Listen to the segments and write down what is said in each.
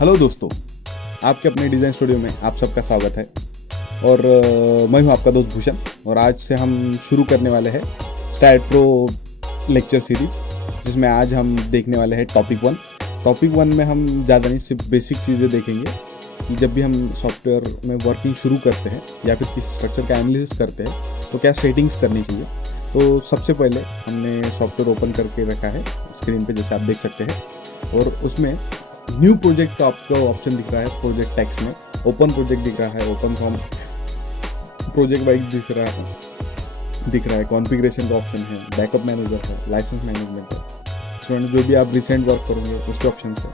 Hello दोस्तों, आपके अपने डिज़ाइन स्टूडियो में आप सबका स्वागत है। और मैं हूं आपका दोस्त भूषण। और आज से हम शुरू करने वाले हैं स्टार्ट प्रो लेक्चर सीरीज़, जिसमें आज हम देखने वाले हैं टॉपिक 1। टॉपिक 1 में हम ज़्यादा नहीं, सिर्फ बेसिक चीज़ें देखेंगे कि जब भी हम सॉफ्टवेयर में वर्किंग शुरू करते हैं या फिर किसी स्ट्रक्चर का एनालिसिस करते हैं तो क्या सेटिंग्स करनी चाहिए। तो सबसे पहले हमने सॉफ्टवेयर ओपन करके रखा है स्क्रीन पे, जैसे आप देख सकते हैं। और उसमें न्यू प्रोजेक्ट का आपको ऑप्शन दिख रहा है प्रोजेक्ट टेक्स्ट में। ओपन प्रोजेक्ट दिख रहा है, ओपन फ्रॉम प्रोजेक्ट वाइज दिख रहा है, कॉन्फ़िगरेशन का ऑप्शन है, बैकअप मैनेजर है, लाइसेंस मैनेजमेंट है, इसमें जो भी आप रिसेंट वर्क करोगे उसके ऑप्शन है,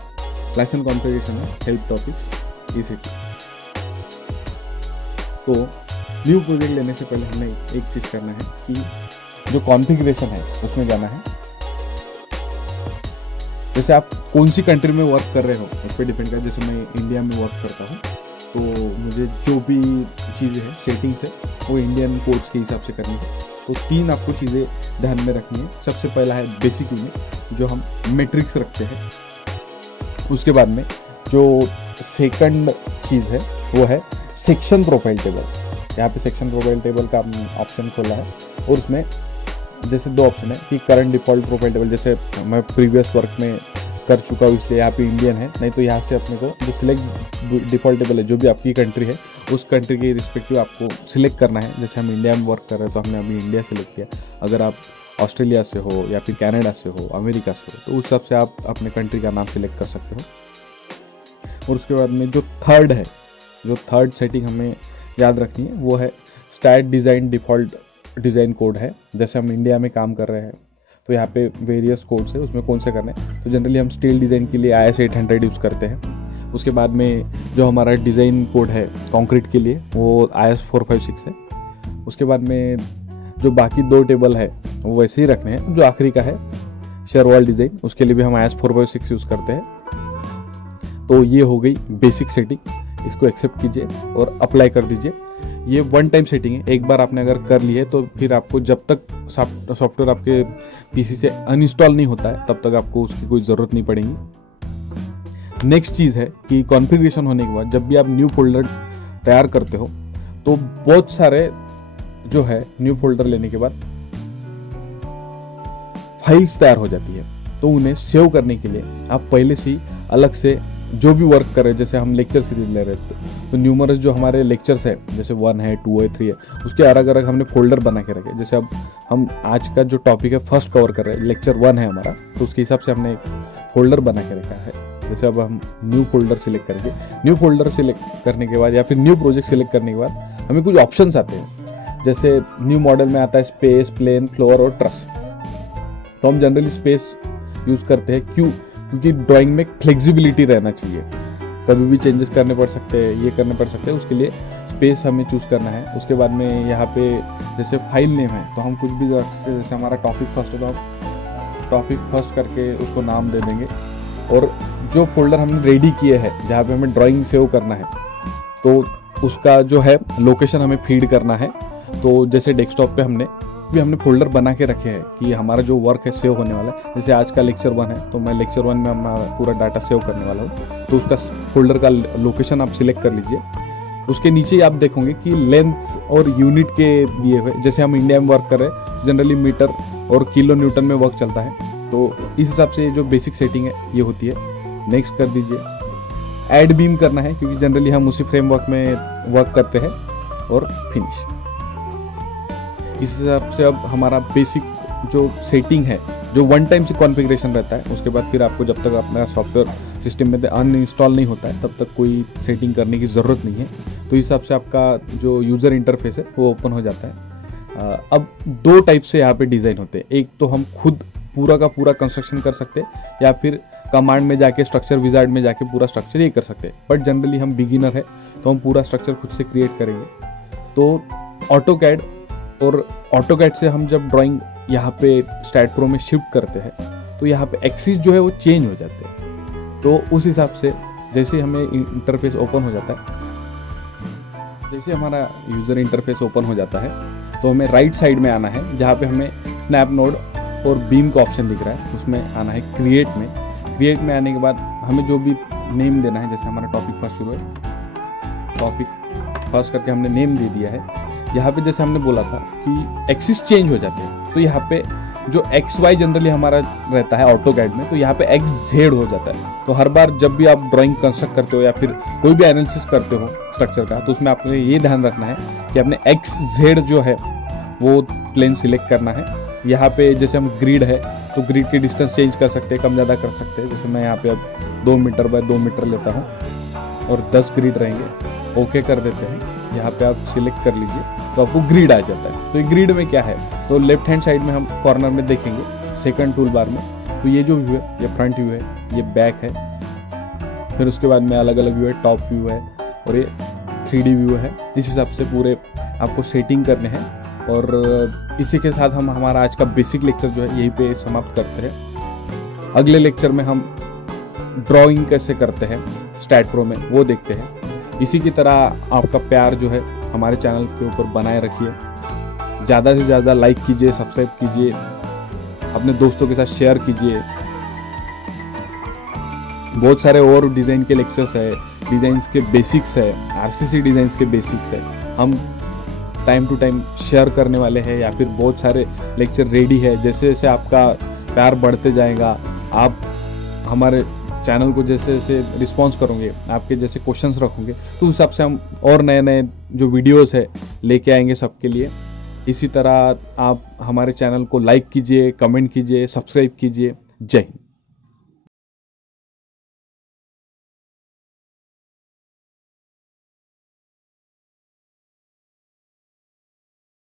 लाइसेंस कॉन्फ़िगरेशन है, हेल्प टॉपिक्स, ECT। तो न्यू प्रोजेक्ट लेने से पहले हमें एक चीज़ करना है कि जो कॉन्फ़िगरेशन है उसमें जाना है। जैसे आप कौन सी कंट्री में वर्क कर रहे हो उस पर डिपेंड करता है। जैसे मैं इंडिया में वर्क करता हूँ तो मुझे जो भी चीज़ें हैं सेटिंग्स है वो इंडियन कोड्स के हिसाब से करनी है। तो 3 आपको चीज़ें ध्यान में रखनी है। सबसे पहला है बेसिक यूनिट, जो हम मैट्रिक्स रखते हैं। उसके बाद में जो सेकंड चीज़ है वो है सेक्शन प्रोफाइल टेबल। यहाँ पे सेक्शन प्रोफाइल टेबल का ऑप्शन खोला है और उसमें जैसे 2 ऑप्शन है कि करंट डिफ़ॉल्ट प्रोफाइल टेबल, जैसे मैं प्रीवियस वर्क में कर चुका हूँ इसलिए यहाँ पे इंडियन है, नहीं तो यहाँ से अपने को जो सिलेक्ट डिफ़ॉल्ट टेबल है, जो भी आपकी कंट्री है उस कंट्री के रिस्पेक्टिव आपको सिलेक्ट करना है। जैसे हम इंडिया में वर्क कर रहे हैं तो हमने अभी इंडिया सेलेक्ट किया। अगर आप ऑस्ट्रेलिया से हो या फिर कनाडा से हो, अमेरिका से हो, तो उस हिसाब से आप अपने कंट्री का नाम सिलेक्ट कर सकते हो। और उसके बाद में जो थर्ड सेटिंग हमें याद रखनी है वो है start design default design code है। जैसे हम इंडिया में काम कर रहे हैं तो यहाँ पे वेरियस कोड्स है, उसमें कौन से करने हैं। तो जनरली हम स्टील डिज़ाइन के लिए IS 800 यूज़ करते हैं। उसके बाद में जो हमारा डिज़ाइन कोड है कंक्रीट के लिए वो IS 456 है। उसके बाद में जो बाकी 2 टेबल है वो वैसे ही रखने हैं। जो आखिरी का है शेयरवॉल डिज़ाइन, उसके लिए भी हम IS 456 यूज़ करते हैं। तो ये हो गई बेसिक सेटिंग। इसको एक्सेप्ट कीजिए और अप्लाई कर दीजिए। ये 1 टाइम सेटिंग है, एक बार आपने अगर कर ली है तो फिर आपको जब तक सॉफ्टवेयर आपके पीसी से अनइंस्टॉल नहीं होता है तब तक आपको उसकी कोई ज़रूरत नहीं पड़ेगी। नेक्स्ट चीज़ है कि कॉन्फ़िगरेशन होने के बाद जब भी आप न्यू फोल्डर तैयार करते हो तो बहुत सारे जो है न्यू फोल्डर लेने के बाद फाइल्स तैयार हो जाती है। तो उन्हें सेव करने के लिए आप पहले से ही अलग से जो भी वर्क कर रहे हैं, जैसे हम लेक्चर सीरीज ले रहे हैं तो न्यूमरस जो हमारे लेक्चर्स है, जैसे 1 है, 2 है, 3 है, उसके अलग अलग हमने फोल्डर बना के रखे। जैसे अब हम आज का जो टॉपिक है फर्स्ट कवर कर रहे हैं, लेक्चर 1 है हमारा, तो उसके हिसाब से हमने एक फोल्डर बना के रखा है। जैसे अब हम न्यू फोल्डर सिलेक्ट करेंगे, न्यू फोल्डर सिलेक्ट करने के बाद या फिर न्यू प्रोजेक्ट सिलेक्ट करने के बाद हमें कुछ ऑप्शंस आते हैं। जैसे न्यू मॉडल में आता है स्पेस, प्लेन, फ्लोर और ट्रस। तो हम जनरली स्पेस यूज़ करते हैं। क्योंकि ड्राइंग में फ्लेक्सिबिलिटी रहना चाहिए, कभी भी चेंजेस करने पड़ सकते हैं, ये करने पड़ सकते हैं, उसके लिए स्पेस हमें चूज़ करना है। उसके बाद में यहाँ पे जैसे फाइल नेम है तो हम कुछ भी, जैसे हमारा टॉपिक फर्स्ट है तो हम टॉपिक फर्स्ट करके उसको नाम दे देंगे। और जो फोल्डर हमने रेडी किए हैं जहाँ पे हमें ड्राइंग सेव करना है तो उसका जो है लोकेशन हमें फीड करना है। तो जैसे डेस्कटॉप पे हमने फोल्डर बना के रखे हैं कि हमारा जो वर्क है सेव होने वाला है। जैसे आज का लेक्चर 1 है तो मैं लेक्चर 1 में अपना पूरा डाटा सेव करने वाला हूँ, तो उसका फोल्डर का लोकेशन आप सिलेक्ट कर लीजिए। उसके नीचे ही आप देखोगे कि लेंथ और यूनिट के दिए हुए, जैसे हम इंडिया में वर्क कर रहे हैं जनरली मीटर और किलो न्यूटन में वर्क चलता है, तो इस हिसाब से जो बेसिक सेटिंग है ये होती है। नेक्स्ट कर दीजिए। ऐड बीम करना है क्योंकि जनरली हम उसी फ्रेमवर्क में वर्क करते हैं। और फिनिश। इस हिसाब से अब हमारा बेसिक जो सेटिंग है, जो 1 टाइम से कॉन्फ़िगरेशन रहता है, उसके बाद फिर आपको जब तक अपना सॉफ्टवेयर सिस्टम में अनइंस्टॉल नहीं होता है तब तक कोई सेटिंग करने की ज़रूरत नहीं है। तो इस हिसाब से आपका जो यूज़र इंटरफेस है वो ओपन हो जाता है। अब 2 टाइप से यहाँ पे डिज़ाइन होते हैं। एक तो हम खुद पूरा का पूरा कंस्ट्रक्शन कर सकते हैं या फिर कमांड में जाके स्ट्रक्चर विजार्ड में जाके पूरा स्ट्रक्चर ये कर सकते हैं। बट जनरली हम बिगिनर है तो हम पूरा स्ट्रक्चर खुद से क्रिएट करेंगे। तो ऑटोकैड से हम जब ड्राइंग यहाँ पे स्टार्ट प्रो में शिफ्ट करते हैं तो यहाँ पे एक्सिस जो है वो चेंज हो जाते हैं। तो उस हिसाब से जैसे हमें इंटरफेस ओपन हो जाता है, जैसे हमारा यूज़र इंटरफेस ओपन हो जाता है तो हमें राइट साइड में आना है जहाँ पे हमें स्नैप नोड और बीम का ऑप्शन दिख रहा है, उसमें आना है क्रिएट में आने के बाद हमें जो भी नेम देना है। जैसे हमारा टॉपिक फर्स्ट शुरू है, टॉपिक फर्स्ट करके हमने नेम दे दिया है। यहाँ पे जैसे हमने बोला था कि एक्सिस चेंज हो जाते हैं, तो यहाँ पे जो एक्स वाई जनरली हमारा रहता है ऑटोकैड में, तो यहाँ पे एक्स जेड हो जाता है। तो हर बार जब भी आप ड्राइंग कंस्ट्रक्ट करते हो या फिर कोई भी एनालिसिस करते हो स्ट्रक्चर का, तो उसमें आपको ये ध्यान रखना है कि आपने एक्स जेड जो है वो प्लेन सिलेक्ट करना है। यहाँ पे जैसे हम ग्रिड है तो ग्रिड की डिस्टेंस चेंज कर सकते हैं, कम ज़्यादा कर सकते हैं। जैसे मैं यहाँ पे अब 2 मीटर बाय 2 मीटर लेता हूँ और 10 ग्रिड रहेंगे, ओके कर देते हैं। यहाँ पे आप सिलेक्ट कर लीजिए तो आपको ग्रिड आ जाता है। तो ये ग्रिड में क्या है, तो लेफ्ट हैंड साइड में हम कॉर्नर में देखेंगे सेकंड टूल बार में, तो ये जो व्यू है ये फ्रंट व्यू है, ये बैक है, फिर उसके बाद में अलग अलग व्यू है, टॉप व्यू है और ये 3D व्यू है। इस हिसाब से पूरे आपको सेटिंग करने हैं। और इसी के साथ हम हमारा आज का बेसिक लेक्चर जो है यहीं पे समाप्त करते हैं। अगले लेक्चर में हम ड्राइंग कैसे करते हैं स्टैट प्रो में वो देखते हैं। इसी की तरह आपका प्यार जो है हमारे चैनल के ऊपर बनाए रखिए, ज़्यादा से ज़्यादा लाइक कीजिए, सब्सक्राइब कीजिए, अपने दोस्तों के साथ शेयर कीजिए। बहुत सारे और डिज़ाइन के लेक्चर्स है, डिज़ाइंस के बेसिक्स है, आरसीसी डिज़ाइंस के बेसिक्स है, हम टाइम टू टाइम शेयर करने वाले हैं। या फिर बहुत सारे लेक्चर रेडी है। जैसे जैसे आपका प्यार बढ़ते जाएगा, आप हमारे चैनल को जैसे जैसे रिस्पॉन्स करोगे, आपके जैसे क्वेश्चंस रखोगे, तो उस हिसाब से हम और नए नए जो वीडियोस है लेके आएंगे सबके लिए। इसी तरह आप हमारे चैनल को लाइक कीजिए, कमेंट कीजिए, सब्सक्राइब कीजिए। जय हिंद।